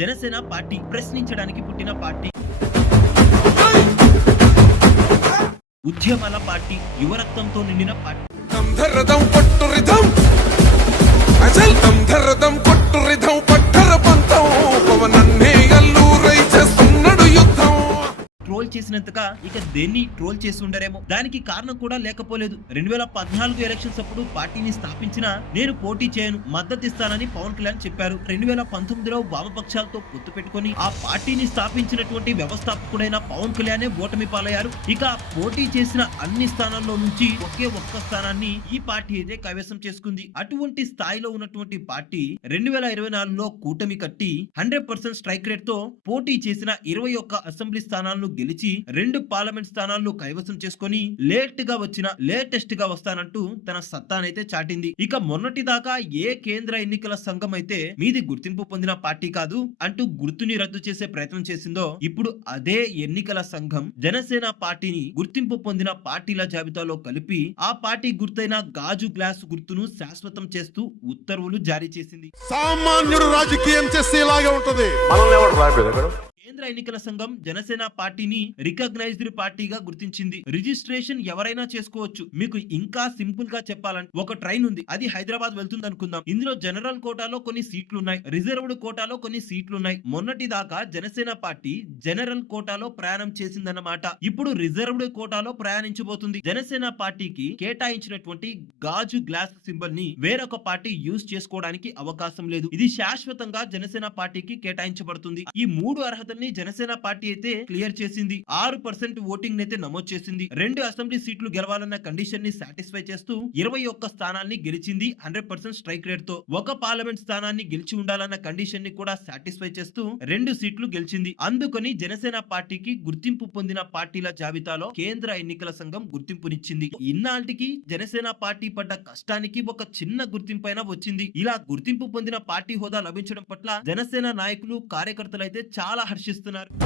Janasena party ప్రశ్నించడానికి పుట్టిన party, ఉద్యమాల పార్టీ, యువరక్తంతో నిండిన పార్టీ. ట్రోల్ చేసినంతగా ఇక దేన్ని ట్రోల్ చేసి ఉండరేమో. దానికి కారణం కూడా లేకపోలేదు. 2014 ఎలక్షన్స్ అప్పుడు పార్టీని స్థాపించిన నేను పోటీ చేయను, మద్దతిస్తానని పవన్ కళ్యాణ్ చెప్పారు. 2019లో వామపక్షాలతో పొత్తు పెట్టుకుని ఆ పార్టీని స్థాపించినటువంటి వ్యవస్థాపకుడైన పవన్ కళ్యాణే ఓటమి పాలయ్యారు. ఇక పోటీ చేసిన అన్ని స్థానాల్లో నుంచి ఒకే ఒక్క స్థానాన్ని ఈ పార్టీ అయితే కైవసం చేసుకుంది. అటువంటి స్థాయిలో ఉన్నటువంటి పార్టీ 2024లో కూటమి కట్టి 100% స్ట్రైక్ రేట్ తో పోటీ చేసిన 21 అసెంబ్లీ స్థానాలను గెలిచి 2 పార్లమెంట్ స్థానాలను కైవసం చేసుకొని లేటెస్ట్ గా వస్తానంటూ తన సత్తానైతే చాటింది. ఇక మొన్నటి దాకా ఏ కేంద్ర ఎన్నికల సంఘం అయితే మీది గుర్తింపు పొందిన పార్టీ కాదు అంటూ గుర్తుని రద్దు చేసే ప్రయత్నం చేసిందో, ఇప్పుడు అదే ఎన్నికల సంఘం జనసేన పార్టీని గుర్తింపు పొందిన పార్టీల జాబితాలో కలిపి ఆ పార్టీ గుర్తైన గాజు గ్లాస్ గుర్తును శాశ్వతం చేస్తూ ఉత్తర్వులు జారీ చేసింది. సామాన్యుడు రాజకీయం చేస్తే ఇలాగే ఉంటది. కేంద్ర ఎన్నికల సంఘం జనసేన పార్టీని రికగ్నైజ్డ్ పార్టీగా గుర్తించింది. రిజిస్ట్రేషన్ ఎవరైనా చేసుకోవచ్చు. మీకు ఇంకా సింపుల్ గా చెప్పాలంటే ఒక ట్రైన్ ఉంది, అది హైదరాబాద్ వెళ్తుంది అనుకుందాం. ఇందులో జనరల్ కోటాలో కొన్ని సీట్లు ఉన్నాయి, రిజర్వ్డ్ కోటాలో కొన్ని సీట్లు ఉన్నాయి. మొన్నటి దాకా జనసేన పార్టీ జనరల్ కోటాలో ప్రయాణం చేసిందన్నమాట. ఇప్పుడు రిజర్వ్డ్ కోటాలో ప్రయాణించబోతుంది. జనసేన పార్టీకి కేటాయించినటువంటి గాజు గ్లాస్ సింబల్ ని వేరొక పార్టీ యూజ్ చేసుకోవడానికి అవకాశం లేదు. ఇది శాశ్వతంగా జనసేన పార్టీకి కేటాయించబడుతుంది. ఈ 3 అర్హతల్ని జనసేన పార్టీ అయితే క్లియర్ చేసింది. 6% ఓటింగ్ అయితే నమోదు చేసింది. 2 అసెంబ్లీ సీట్లు గెలవాలన్న కండిషన్ ని సాటిస్ఫై చేస్తూ 21 స్థానాన్ని గెలిచింది 100% స్ట్రైక్ రేట్ తో. ఒక పార్లమెంట్ స్థానాన్ని గెలిచి ఉండాలన్న కండిషన్ ని కూడా సాటిస్ఫై చేస్తూ 2 సీట్లు గెలిచింది. అందుకని జనసేన పార్టీకి గుర్తింపు పొందిన పార్టీల జాబితాలో కేంద్ర ఎన్నికల సంఘం గుర్తింపునిచ్చింది. ఇన్నాళ్ళకి జనసేన పార్టీ పడ్డ కష్టానికి ఒక చిన్న గుర్తింపైనా వచ్చింది. ఇలా గుర్తింపు పొందిన పార్టీ హోదా లభించడం పట్ల జనసేన నాయకులు, కార్యకర్తలు అయితే చాలా హర్షిస్తున్నారు.